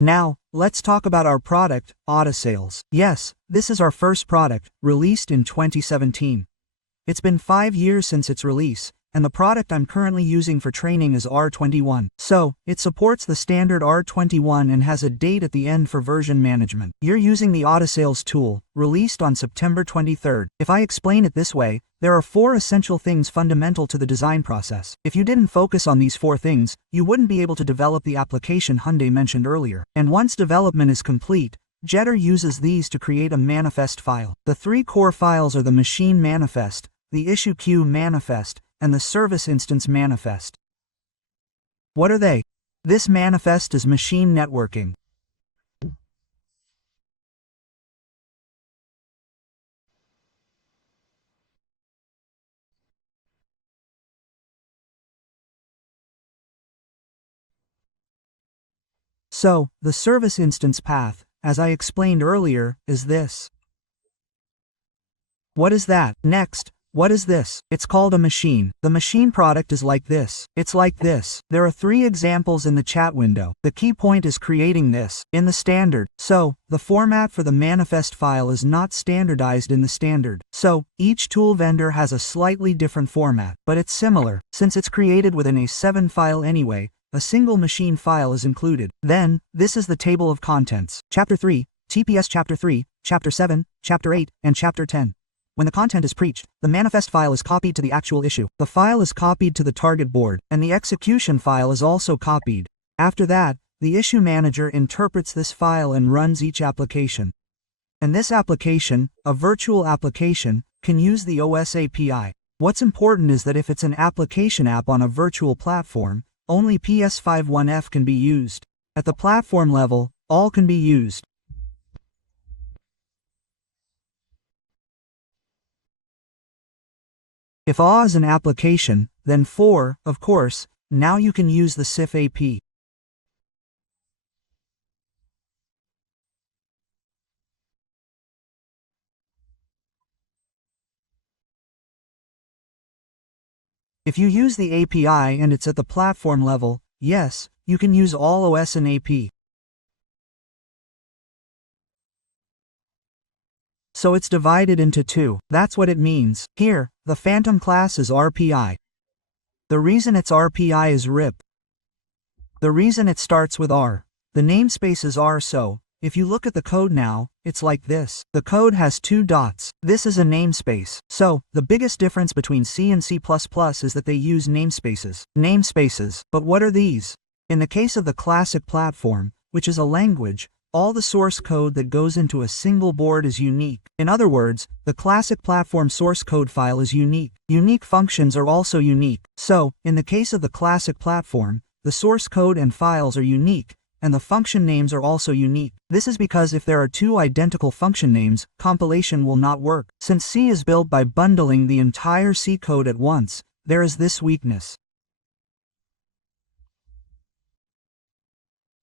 Now, let's talk about our product, AUTOSAR. Yes, this is our first product, released in 2017. It's been 5 years since its release, and the product I'm currently using for training is R21. So, it supports the standard R21 and has a date at the end for version management. You're using the AUTOSAR tool, released on September 23rd. If I explain it this way, there are 4 essential things fundamental to the design process. If you didn't focus on these 4 things, you wouldn't be able to develop the application Hyundai mentioned earlier. And once development is complete, Jetter uses these to create a manifest file. The 3 core files are the machine manifest, the issue queue manifest, and the service instance manifest. What are they? This manifest is machine networking. So, the service instance path, as I explained earlier, is this. What is that? Next, what is this? It's called a machine. The machine product is like this. It's like this. There are 3 examples in the chat window. The key point is creating this in the standard. So, the format for the manifest file is not standardized in the standard. So, each tool vendor has a slightly different format, but it's similar. Since it's created within a 7 file anyway, a single machine file is included. Then, this is the table of contents. Chapter 3, TPS Chapter 3, Chapter 7, Chapter 8, and Chapter 10. When the content is preached, the manifest file is copied to the actual issue. The file is copied to the target board, and the execution file is also copied. After that, the issue manager interprets this file and runs each application. And this application, a virtual application, can use the OS API. What's important is that if it's an application app on a virtual platform, only PS51F can be used. At the platform level, all can be used. If AW is an application, then for, of course, now you can use the CIF AP. If you use the API and it's at the platform level, yes, you can use all OS and AP. So it's divided into 2. That's what it means. Here, the phantom class is RPI. The reason it's RPI is RIP. The reason it starts with R. The namespace is R, so, if you look at the code now, it's like this. The code has 2 dots. This is a namespace. So, the biggest difference between C and C++ is that they use namespaces. Namespaces. But what are these? In the case of the classic platform, which is a language, all the source code that goes into a single board is unique. In other words, the classic platform source code file is unique. Unique functions are also unique. So, in the case of the classic platform, the source code and files are unique, and the function names are also unique. This is because if there are 2 identical function names, compilation will not work. Since C is built by bundling the entire C code at once, there is this weakness.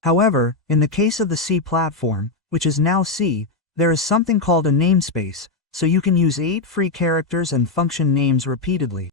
However, in the case of the C platform, which is now C, there is something called a namespace, so you can use 8 free characters and function names repeatedly.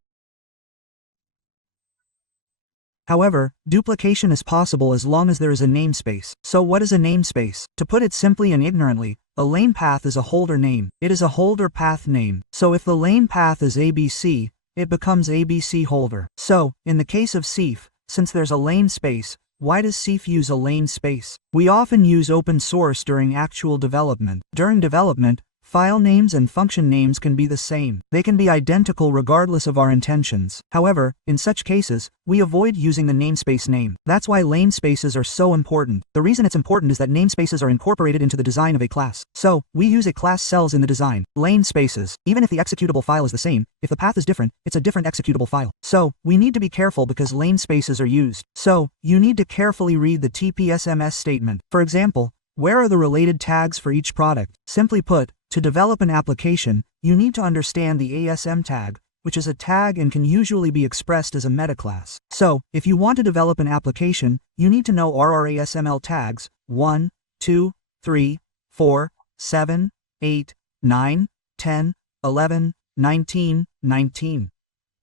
However, duplication is possible as long as there is a namespace. So what is a namespace? To put it simply and ignorantly, a lane path is a holder name. It is a holder path name. So if the lane path is ABC, it becomes ABC holder. So, in the case of CIF, since there's a lane space, why does CIF use a lane space? We often use open source during actual development. During development, file names and function names can be the same. They can be identical regardless of our intentions. However, in such cases, we avoid using the namespace name. That's why lane spaces are so important. The reason it's important is that namespaces are incorporated into the design of a class. So, we use a class cells in the design. Lane spaces. Even if the executable file is the same, if the path is different, it's a different executable file. So, we need to be careful because lane spaces are used. So, you need to carefully read the TPSMS statement. For example, where are the related tags for each product? Simply put, to develop an application, you need to understand the ASM tag, which is a tag and can usually be expressed as a metaclass. So, if you want to develop an application, you need to know RRASML tags 1, 2, 3, 4, 7, 8, 9, 10, 11, 19, 19.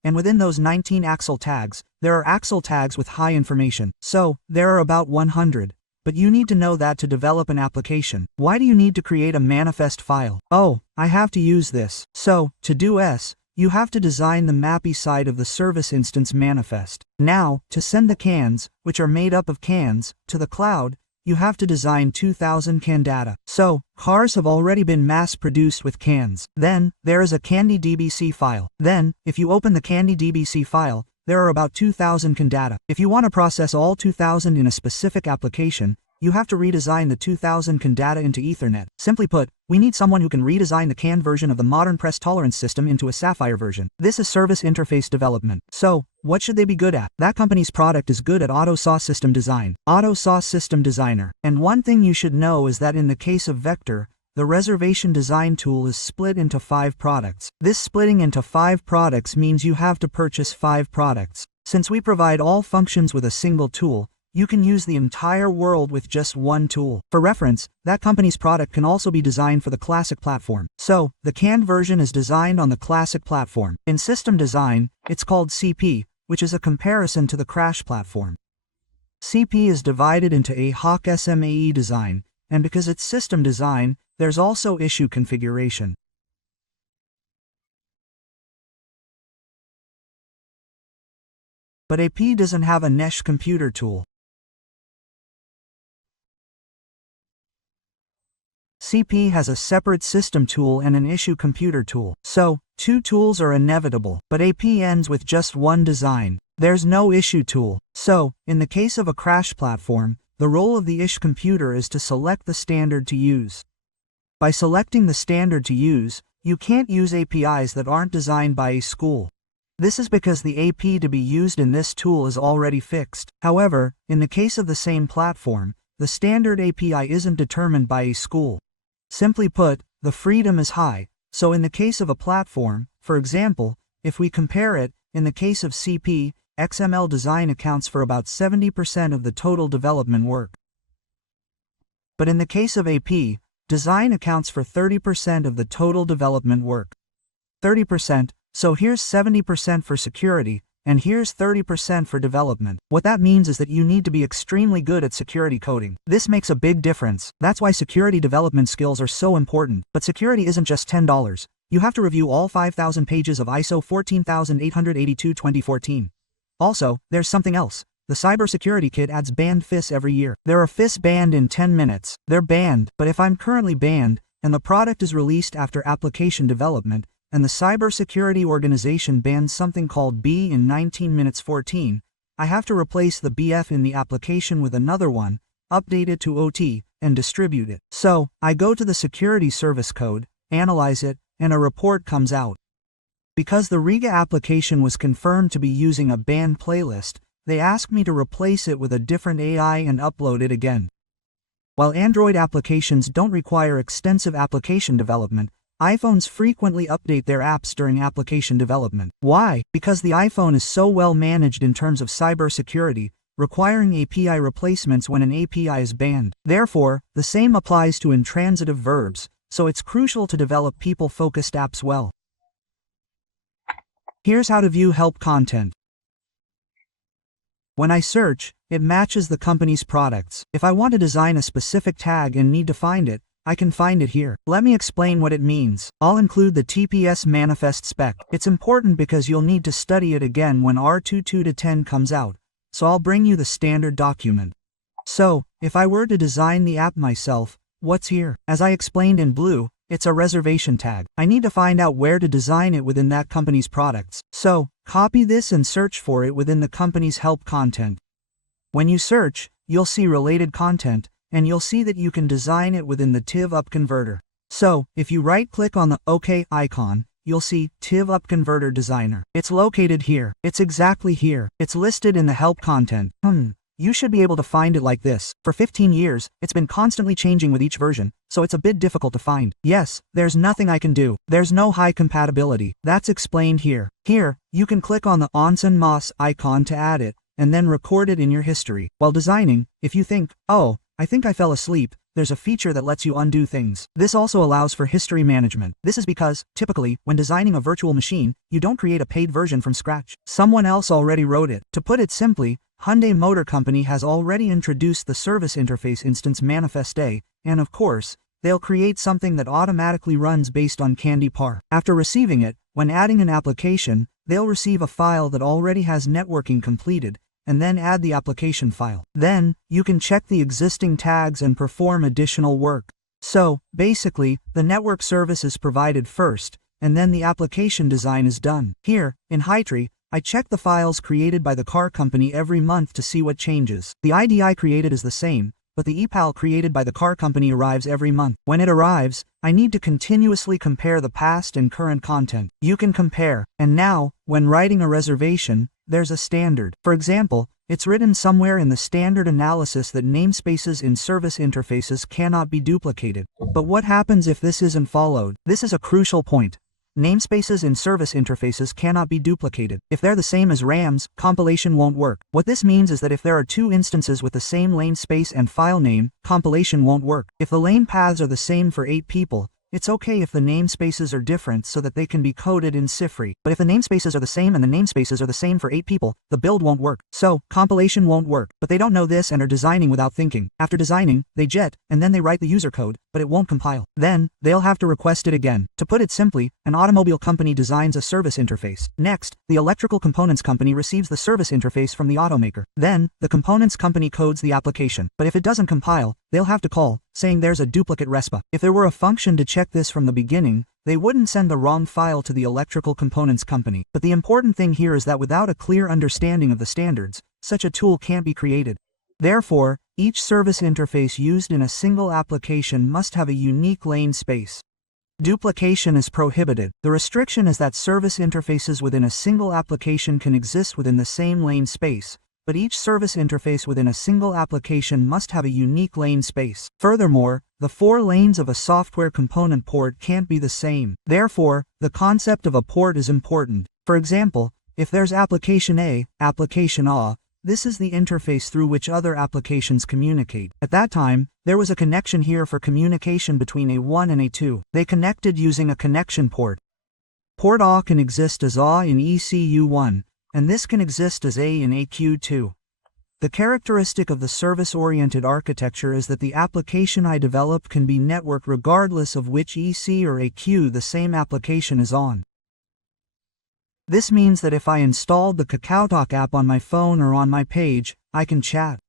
And within those 19 axle tags, there are axle tags with high information. So, there are about 100. but you need to know that to develop an application. Why do you need to create a manifest file? Oh, I have to use this. So, to do S, you have to design the mappy side of the service instance manifest. Now, to send the cans, which are made up of cans, to the cloud, you have to design 2000 can data. So, cars have already been mass-produced with cans. Then, there is a CandyDBC file. Then, if you open the CandyDBC file, there are about 2000 can data. If you want to process all 2000 in a specific application, you have to redesign the 2000 can data into Ethernet. Simply put, we need someone who can redesign the CAN version of the modern press tolerance system into a Sapphire version. This is service interface development. So, what should they be good at? That company's product is good at AUTOSAR system design. AUTOSAR system designer. And one thing you should know is that in the case of Vector, the reservation design tool is split into 5 products. This splitting into 5 products means you have to purchase 5 products. Since we provide all functions with a single tool, you can use the entire world with just one tool. For reference, that company's product can also be designed for the Classic platform. So, the CAN version is designed on the Classic platform. In system design, it's called CP, which is a comparison to the Crash platform. CP is divided into AHOC SMAE design, and because it's system design, there's also issue configuration. But AP doesn't have a Nesh computer tool. CP has a separate system tool and an issue computer tool. So, 2 tools are inevitable, but AP ends with just one design. There's no issue tool. So, in the case of a Crash platform, the role of the issue computer is to select the standard to use. By selecting the standard to use, you can't use APIs that aren't designed by a school. This is because the AP to be used in this tool is already fixed. However, in the case of the same platform, the standard API isn't determined by a school. Simply put, the freedom is high, so in the case of a platform, for example, if we compare it, in the case of CP, XML design accounts for about 70% of the total development work. But in the case of AP, design accounts for 30% of the total development work. 30%, so here's 70% for security, and here's 30% for development. What that means is that you need to be extremely good at security coding. This makes a big difference. That's why security development skills are so important. But security isn't just $10. You have to review all 5,000 pages of ISO 14882/2014. Also, there's something else. The cybersecurity kit adds banned FIS every year. There are FIS banned in 10 minutes. They're banned, but if I'm currently banned, and the product is released after application development, and the cybersecurity organization bans something called B in 19 minutes 14, I have to replace the BF in the application with another one, update it to OT, and distribute it. So, I go to the security service code, analyze it, and a report comes out. Because the Riga application was confirmed to be using a banned playlist, they asked me to replace it with a different AI and upload it again. While Android applications don't require extensive application development, iPhones frequently update their apps during application development. Why? Because the iPhone is so well managed in terms of cybersecurity, requiring API replacements when an API is banned. Therefore, the same applies to intransitive verbs, so it's crucial to develop people-focused apps well. Here's how to view help content. When I search, it matches the company's products. If I want to design a specific tag and need to find it, I can find it here. Let me explain what it means. I'll include the TPS manifest spec. It's important because you'll need to study it again when R22-10 comes out, so I'll bring you the standard document. So, if I were to design the app myself, what's here? As I explained in blue, it's a reservation tag. I need to find out where to design it within that company's products. So, copy this and search for it within the company's help content. When you search, you'll see related content, and you'll see that you can design it within the TIV up converter. So, if you right-click on the OK icon, you'll see TIV up converter designer. It's located here. It's exactly here. It's listed in the help content. You should be able to find it like this. For 15 years, it's been constantly changing with each version, so it's a bit difficult to find. Yes, there's nothing I can do. There's no high compatibility. That's explained here. Here, you can click on the Onsen Moss icon to add it, and then record it in your history. While designing, if you think, oh, I think I fell asleep, there's a feature that lets you undo things. This also allows for history management. This is because, typically, when designing a virtual machine, you don't create a paid version from scratch. Someone else already wrote it. To put it simply, Hyundai Motor Company has already introduced the service interface instance Manifest A, and of course, they'll create something that automatically runs based on Candy PAR. After receiving it, when adding an application, they'll receive a file that already has networking completed, and then add the application file. Then, you can check the existing tags and perform additional work. So, basically, the network service is provided first, and then the application design is done. Here, in Hytree, I check the files created by the car company every month to see what changes. The IDI created is the same, but the EPAL created by the car company arrives every month. When it arrives, I need to continuously compare the past and current content. You can compare. And now, when writing a reservation, there's a standard. For example, it's written somewhere in the standard analysis that namespaces in service interfaces cannot be duplicated. But what happens if this isn't followed? This is a crucial point. Namespaces in service interfaces cannot be duplicated. If they're the same as RAMs, compilation won't work. What this means is that if there are two instances with the same lane space and file name, compilation won't work. If the lane paths are the same for 8 people, it's okay if the namespaces are different so that they can be coded in Cypher. But if the namespaces are the same and the namespaces are the same for 8 people, the build won't work. So, compilation won't work. But they don't know this and are designing without thinking. After designing, they jet, and then they write the user code, but it won't compile. Then, they'll have to request it again. To put it simply, an automobile company designs a service interface. Next, the electrical components company receives the service interface from the automaker. Then, the components company codes the application. But if it doesn't compile, they'll have to call, saying there's a duplicate respa. If there were a function to check this from the beginning, they wouldn't send the wrong file to the electrical components company. But the important thing here is that without a clear understanding of the standards, such a tool can't be created. Therefore, each service interface used in a single application must have a unique lane space. Duplication is prohibited. The restriction is that service interfaces within a single application can exist within the same lane space, but each service interface within a single application must have a unique lane space. Furthermore, the 4 lanes of a software component port can't be the same. Therefore, the concept of a port is important. For example, if there's application A, application A, this is the interface through which other applications communicate. At that time, there was a connection here for communication between A1 and A2. They connected using a connection port. Port A can exist as A in ECU1, and this can exist as A in AQ2. The characteristic of the service-oriented architecture is that the application I develop can be networked regardless of which EC or AQ the same application is on. This means that if I installed the KakaoTalk app on my phone or on my page, I can chat.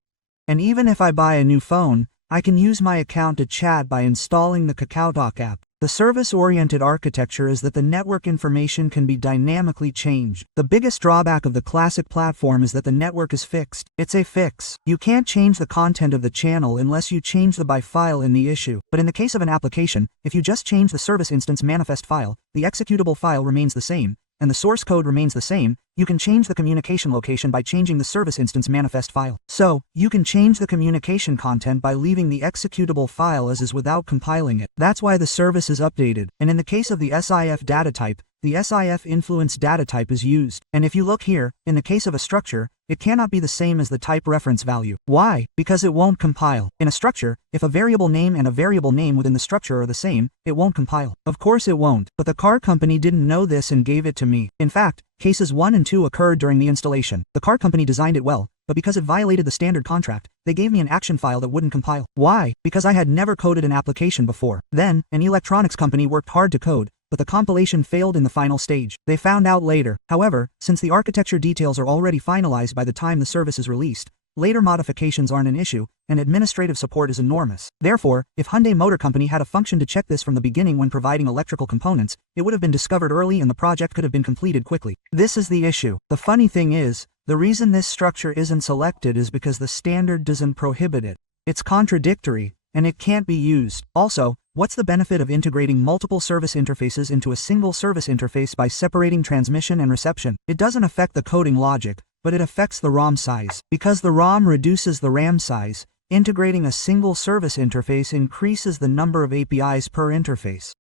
And even if I buy a new phone, I can use my account to chat by installing the KakaoTalk app. The service-oriented architecture is that the network information can be dynamically changed. The biggest drawback of the classic platform is that the network is fixed. It's a fix. You can't change the content of the channel unless you change the by file in the issue. But in the case of an application, if you just change the service instance manifest file, the executable file remains the same, and the source code remains the same. You can change the communication location by changing the service instance manifest file. So, you can change the communication content by leaving the executable file as is without compiling it. That's why the service is updated. And in the case of the SIF data type, the SIF influence data type is used. And if you look here, in the case of a structure, it cannot be the same as the type reference value. Why? Because it won't compile. In a structure, if a variable name and a variable name within the structure are the same, it won't compile. Of course it won't, but the car company didn't know this and gave it to me. In fact, cases 1 and 2 occurred during the installation. The car company designed it well, but because it violated the standard contract, they gave me an action file that wouldn't compile. Why? Because I had never coded an application before. Then, an electronics company worked hard to code, but the compilation failed in the final stage. They found out later. However, since the architecture details are already finalized by the time the service is released, later modifications aren't an issue, and administrative support is enormous. Therefore, if Hyundai Motor Company had a function to check this from the beginning when providing electrical components, it would have been discovered early and the project could have been completed quickly. This is the issue. The funny thing is, the reason this structure isn't selected is because the standard doesn't prohibit it. It's contradictory, and it can't be used. Also, what's the benefit of integrating multiple service interfaces into a single service interface by separating transmission and reception? It doesn't affect the coding logic, but it affects the ROM size. Because the ROM reduces the RAM size, integrating a single service interface increases the number of APIs per interface.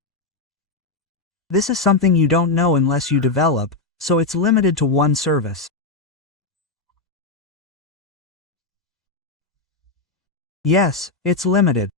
This is something you don't know unless you develop, so it's limited to one service. Yes, it's limited.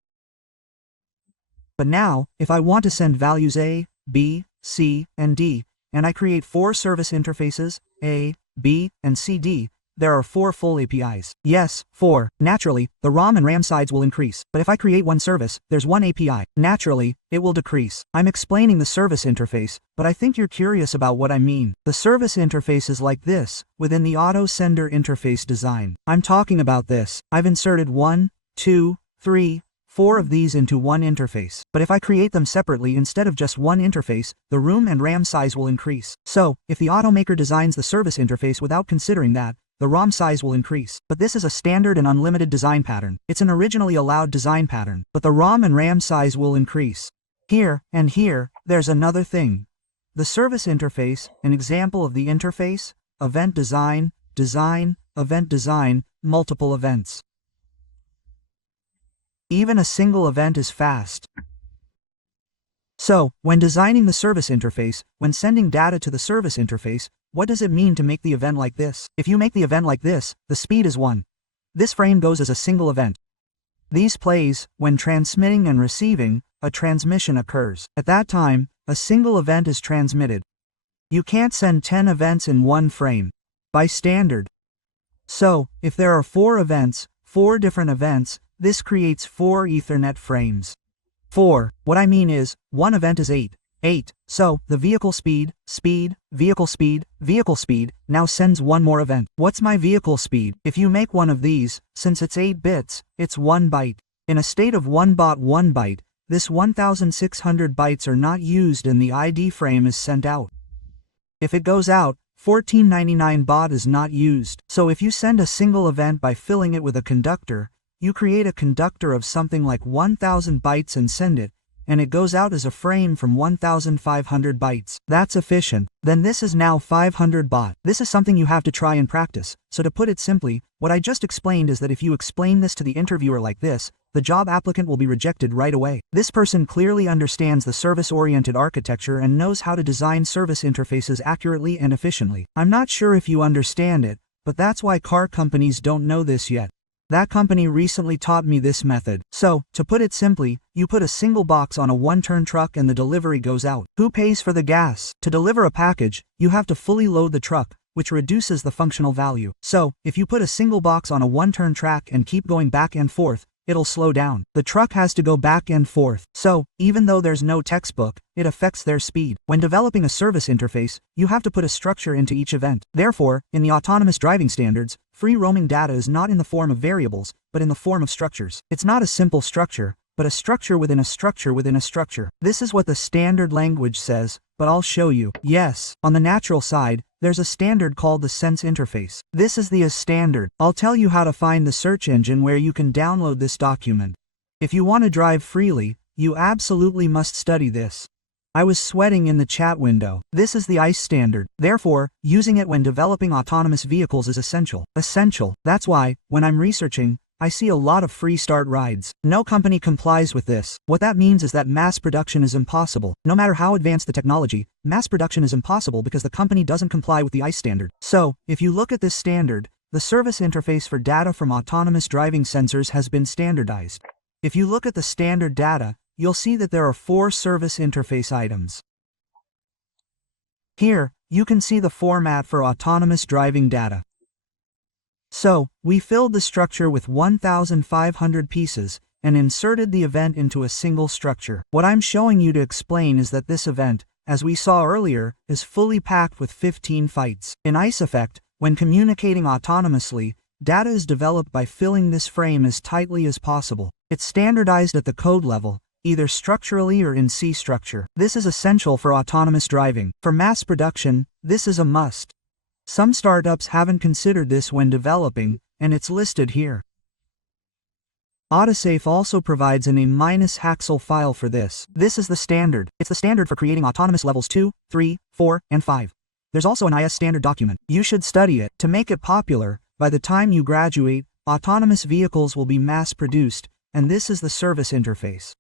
But now, if I want to send values A, B, C, and D, and I create 4 service interfaces, A, B, and CD, there are 4 full APIs. Yes, 4. Naturally, the ROM and RAM sides will increase, but if I create one service, there's one API. Naturally, it will decrease. I'm explaining the service interface, but I think you're curious about what I mean. The service interface is like this, within the auto sender interface design. I'm talking about this. I've inserted 1, 2, 3, 4 of these into one interface. But if I create them separately instead of just one interface, the room and RAM size will increase. So, if the automaker designs the service interface without considering that, the ROM size will increase. But this is a standard and unlimited design pattern. It's an originally allowed design pattern, but the ROM and RAM size will increase. Here, and here, there's another thing. The service interface, an example of the interface, event design, event design, multiple events. Even a single event is fast. So, when designing the service interface, when sending data to the service interface, what does it mean to make the event like this? If you make the event like this, the speed is 1. This frame goes as a single event. These plays, when transmitting and receiving, a transmission occurs. At that time, a single event is transmitted. You can't send 10 events in one frame. By standard. So, if there are 4 events, 4 different events, this creates 4 Ethernet frames. 4. What I mean is, one event is 8. 8. So, the vehicle speed, vehicle speed, now sends one more event. What's my vehicle speed? If you make one of these, since it's 8 bits, it's 1 byte. In a state of 1 byte, this 1600 bytes are not used and the ID frame is sent out. If it goes out, 1499 baud is not used. So if you send a single event by filling it with a conductor, you create a conductor of something like 1000 bytes and send it, and it goes out as a frame from 1500 bytes. That's efficient. Then this is now 500 baud. This is something you have to try and practice. So to put it simply, what I just explained is that if you explain this to the interviewer like this, the job applicant will be rejected right away. This person clearly understands the service-oriented architecture and knows how to design service interfaces accurately and efficiently. I'm not sure if you understand it, but that's why car companies don't know this yet. That company recently taught me this method. So, to put it simply, you put a single box on a one-turn truck and the delivery goes out. Who pays for the gas? To deliver a package, you have to fully load the truck, which reduces the functional value. So, if you put a single box on a one-turn track and keep going back and forth, it'll slow down. The truck has to go back and forth. So, even though there's no textbook, it affects their speed. When developing a service interface, you have to put a structure into each event. Therefore, in the autonomous driving standards, free roaming data is not in the form of variables, but in the form of structures. It's not a simple structure, but a structure within a structure within a structure. This is what the standard language says, but I'll show you. Yes, on the natural side, there's a standard called the sense interface. This is the AS standard. I'll tell you how to find the search engine where you can download this document. If you want to drive freely, you absolutely must study this. I was sweating in the chat window. This is the ICE standard. Therefore, using it when developing autonomous vehicles is essential. Essential. That's why, when I'm researching, I see a lot of free start rides. No company complies with this. What that means is that mass production is impossible. No matter how advanced the technology, mass production is impossible because the company doesn't comply with the ICE standard. So, if you look at this standard, the service interface for data from autonomous driving sensors has been standardized. If you look at the standard data, you'll see that there are 4 service interface items. Here, you can see the format for autonomous driving data. So, we filled the structure with 1500 pieces, and inserted the event into a single structure. What I'm showing you to explain is that this event, as we saw earlier, is fully packed with 15 bytes. In ICE effect, when communicating autonomously, data is developed by filling this frame as tightly as possible. It's standardized at the code level, either structurally or in C structure. This is essential for autonomous driving. For mass production, this is a must. Some startups haven't considered this when developing, and it's listed here. Autosave also provides an A-Haxel file for this. This is the standard. It's the standard for creating autonomous levels 2, 3, 4, and 5. There's also an IS standard document. You should study it. To make it popular, by the time you graduate, autonomous vehicles will be mass-produced, and this is the service interface.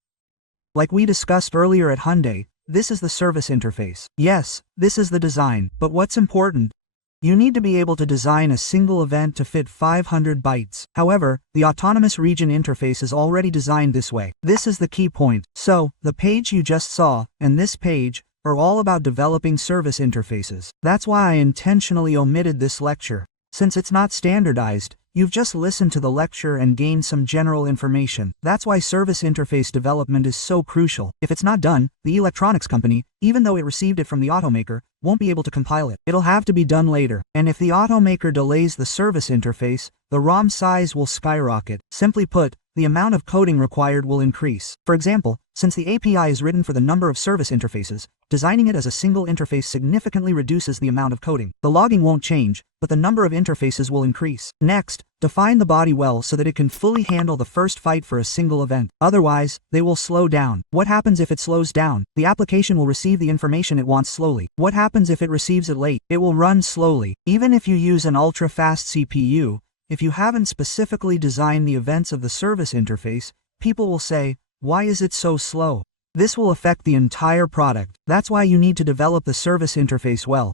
Like we discussed earlier at Hyundai, this is the service interface. Yes, this is the design, but what's important? You need to be able to design a single event to fit 500 bytes. However, the autonomous region interface is already designed this way. This is the key point. So, the page you just saw, and this page, are all about developing service interfaces. That's why I intentionally omitted this lecture. Since it's not standardized, you've just listened to the lecture and gained some general information. That's why service interface development is so crucial. If it's not done, the electronics company, even though it received it from the automaker, won't be able to compile it. It'll have to be done later. And if the automaker delays the service interface, the ROM size will skyrocket. Simply put, the amount of coding required will increase. For example, since the API is written for the number of service interfaces, designing it as a single interface significantly reduces the amount of coding. The logging won't change, but the number of interfaces will increase. Next, define the body well so that it can fully handle the first fight for a single event. Otherwise, they will slow down. What happens if it slows down? The application will receive the information it wants slowly. What happens if it receives it late? It will run slowly. Even if you use an ultra-fast CPU, if you haven't specifically designed the events of the service interface, people will say, "Why is it so slow?" This will affect the entire product. That's why you need to develop the service interface well.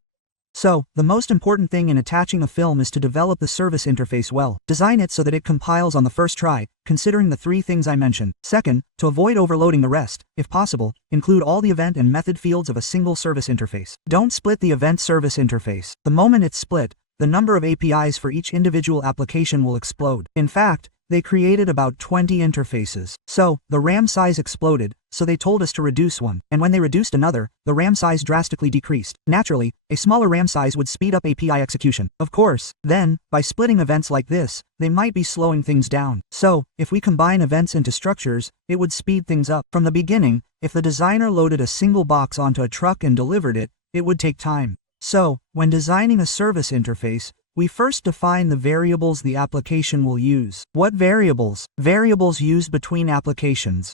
So, the most important thing in attaching a film is to develop the service interface well. Design it so that it compiles on the first try, considering the 3 things I mentioned. Second, to avoid overloading the rest, if possible, include all the event and method fields of a single service interface. Don't split the event service interface. The moment it's split, the number of APIs for each individual application will explode. In fact, they created about 20 interfaces. So, the RAM size exploded, so they told us to reduce one. And when they reduced another, the RAM size drastically decreased. Naturally, a smaller RAM size would speed up API execution. Of course, then, by splitting events like this, they might be slowing things down. So, if we combine events into structures, it would speed things up. From the beginning, if the designer loaded a single box onto a truck and delivered it, it would take time. So, when designing a service interface, we first define the variables the application will use. What variables? Variables used between applications.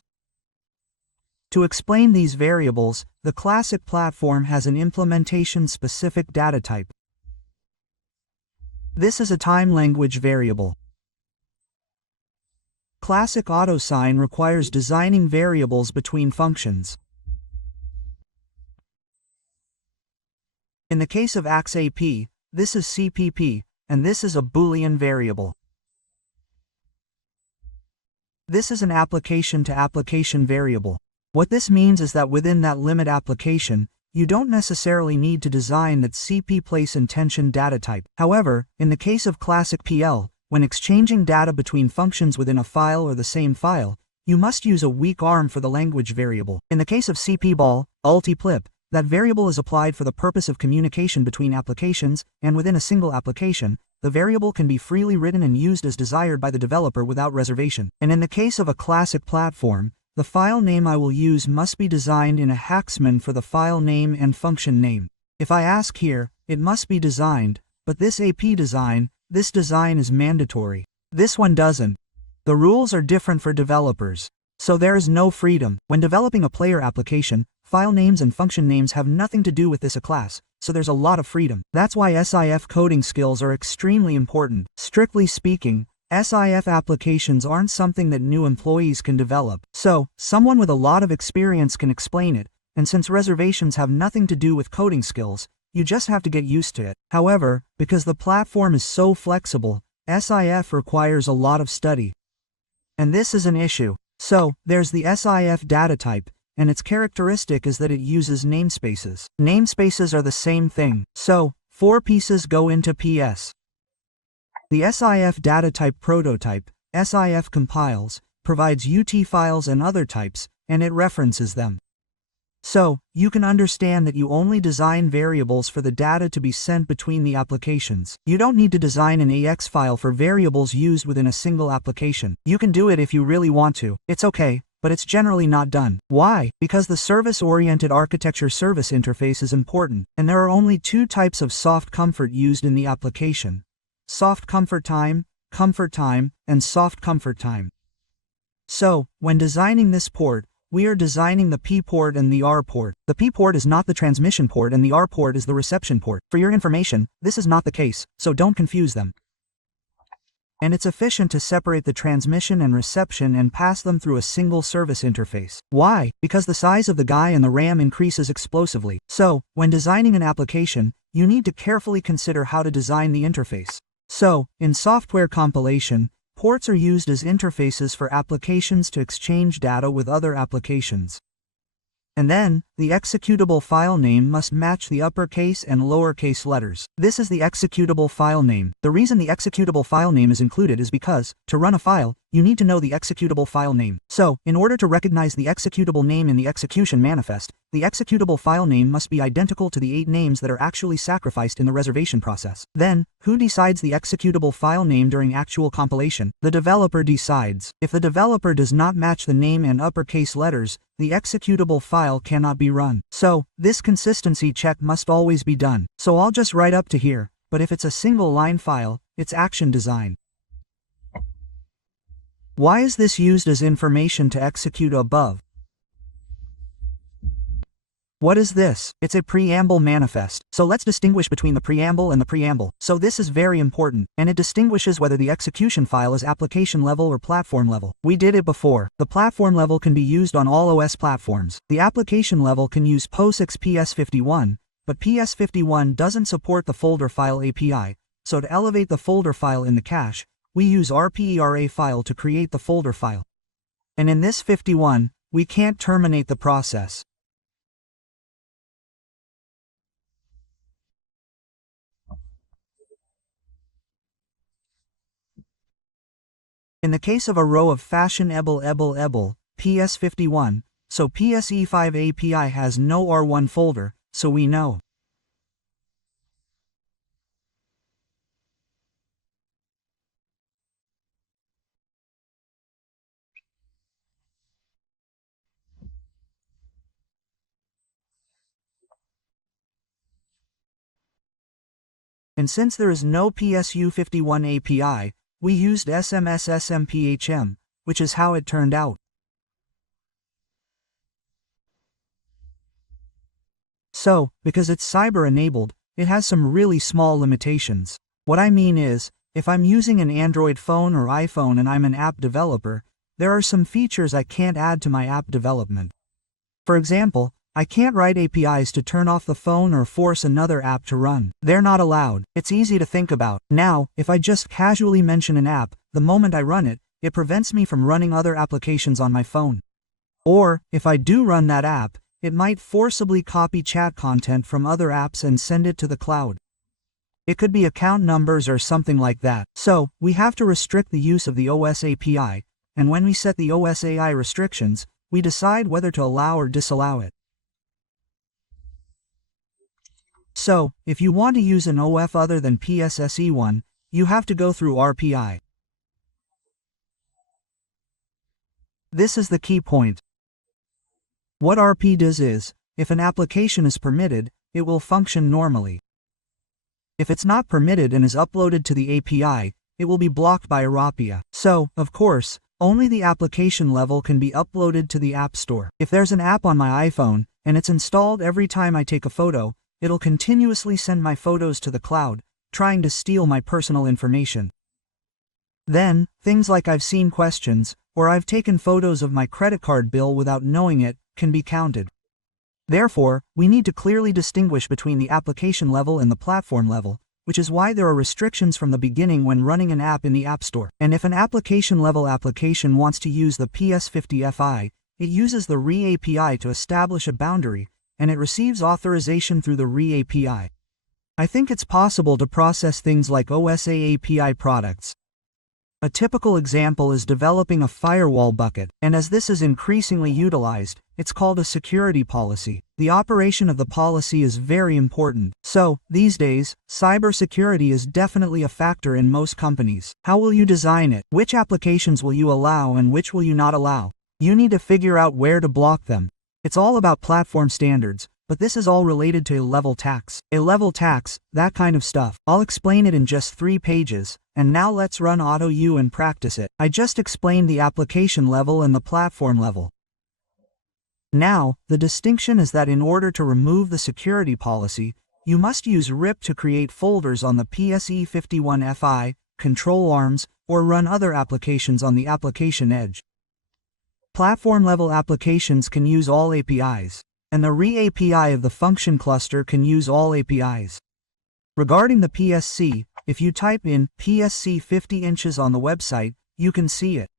To explain these variables, the classic platform has an implementation-specific data type. This is a time language variable. Classic AUTOSAR requires designing variables between functions. In the case of AXAP, this is CPP, and this is a Boolean variable. This is an application-to-application variable. What this means is that within that limit application, you don't necessarily need to design that CP place intention data type. However, in the case of classic PL, when exchanging data between functions within a file or the same file, you must use a weak arm for the language variable. In the case of CPBall, ultiplip, that variable is applied for the purpose of communication between applications, and within a single application, the variable can be freely written and used as desired by the developer without reservation. And in the case of a classic platform, the file name I will use must be designed in a Haxman for the file name and function name. If I ask here, it must be designed, but this AP design, this design is mandatory. This one doesn't. The rules are different for developers. So there is no freedom. When developing a player application, file names and function names have nothing to do with this class, so there's a lot of freedom. That's why SIF coding skills are extremely important. Strictly speaking, SIF applications aren't something that new employees can develop. So, someone with a lot of experience can explain it, and since reservations have nothing to do with coding skills, you just have to get used to it. However, because the platform is so flexible, SIF requires a lot of study. And this is an issue. So, there's the SIF data type, and its characteristic is that it uses namespaces. Namespaces are the same thing. So, 4 pieces go into PS. The SIF data type prototype, SIF compiles, provides UT files and other types, and it references them. So, you can understand that you only design variables for the data to be sent between the applications. You don't need to design an AX file for variables used within a single application. You can do it if you really want to. It's okay, but it's generally not done. Why? Because the service-oriented architecture service interface is important, and there are only 2 types of soft comfort used in the application. Soft comfort time, and soft comfort time. So, when designing this port, we are designing the P port and the R port. The P port is not the transmission port and the R port is the reception port. For your information, this is not the case, so don't confuse them. And it's efficient to separate the transmission and reception and pass them through a single service interface. Why? Because the size of the guy and the RAM increases explosively. So, when designing an application, you need to carefully consider how to design the interface. So, in software compilation, ports are used as interfaces for applications to exchange data with other applications. And then, the executable file name must match the uppercase and lowercase letters. This is the executable file name. The reason the executable file name is included is because, to run a file, you need to know the executable file name. So, in order to recognize the executable name in the execution manifest, the executable file name must be identical to the 8 names that are actually sacrificed in the reservation process. Then, who decides the executable file name during actual compilation? The developer decides. If the developer does not match the name and uppercase letters, the executable file cannot be run. So, this consistency check must always be done. So I'll just write up to here, but if it's a single line file, it's action design. Why is this used as information to execute above? What is this? It's a preamble manifest. So let's distinguish between the preamble and the preamble. So this is very important, and it distinguishes whether the execution file is application level or platform level. We did it before. The platform level can be used on all OS platforms. The application level can use POSIX PS51, but PS51 doesn't support the folder file API, so to elevate the folder file in the cache, we use RPERA file to create the folder file. And in this 51, we can't terminate the process. In the case of a row of fashion EBL PS51, so PSE5 API has no R1 folder, so we know. And since there is no PSU51 API, we used SMSSMPHM, which is how it turned out. So, because it's cyber-enabled, it has some really small limitations. What I mean is, if I'm using an Android phone or iPhone and I'm an app developer, there are some features I can't add to my app development. For example, I can't write APIs to turn off the phone or force another app to run. They're not allowed. It's easy to think about. Now, if I just casually mention an app, the moment I run it, it prevents me from running other applications on my phone. Or, if I do run that app, it might forcibly copy chat content from other apps and send it to the cloud. It could be account numbers or something like that. So, we have to restrict the use of the OS API, and when we set the OS AI restrictions, we decide whether to allow or disallow it. So, if you want to use an OF other than PSSE1, you have to go through RPI. This is the key point. What RP does is, if an application is permitted, it will function normally. If it's not permitted and is uploaded to the API, it will be blocked by RPI. So, of course, only the application level can be uploaded to the App Store. If there's an app on my iPhone, and it's installed every time I take a photo, it'll continuously send my photos to the cloud, trying to steal my personal information. Then, things like I've seen questions, or I've taken photos of my credit card bill without knowing it, can be counted. Therefore, we need to clearly distinguish between the application level and the platform level, which is why there are restrictions from the beginning when running an app in the App Store. And if an application level application wants to use the PS50FI, it uses the RE API to establish a boundary, and it receives authorization through the RE API. I think it's possible to process things like OSA API products. A typical example is developing a firewall bucket, and as this is increasingly utilized, it's called a security policy. The operation of the policy is very important. So, these days, cybersecurity is definitely a factor in most companies. How will you design it? Which applications will you allow and which will you not allow? You need to figure out where to block them. It's all about platform standards, but this is all related to a level tax. A level tax, that kind of stuff. I'll explain it in just 3 pages, and now let's run AutoU and practice it. I just explained the application level and the platform level. Now, the distinction is that in order to remove the security policy, you must use RIP to create folders on the PSE51FI, control arms, or run other applications on the application edge. Platform-level applications can use all APIs, and the RE API of the function cluster can use all APIs. Regarding the PSC, if you type in PSC 50 inches on the website, you can see it.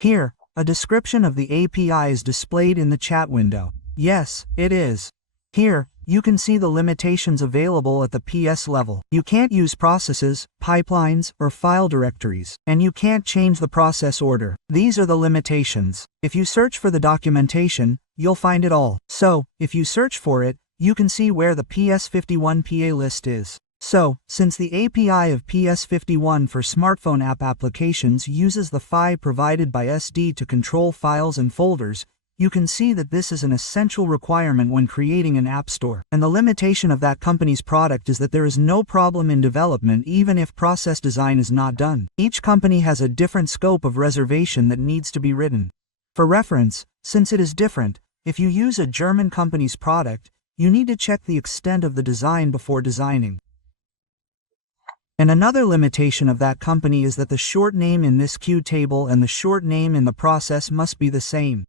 Here, a description of the API is displayed in the chat window. Yes, it is. Here, you can see the limitations available at the PS level. You can't use processes, pipelines, or file directories, and you can't change the process order. These are the limitations. If you search for the documentation, you'll find it all. So, if you search for it, you can see where the PS51PA list is. So, since the API of PS51 for smartphone app applications uses the FI provided by SD to control files and folders, you can see that this is an essential requirement when creating an app store. And the limitation of that company's product is that there is no problem in development even if process design is not done. Each company has a different scope of reservation that needs to be written. For reference, since it is different, if you use a German company's product, you need to check the extent of the design before designing. And another limitation of that company is that the short name in this queue table and the short name in the process must be the same.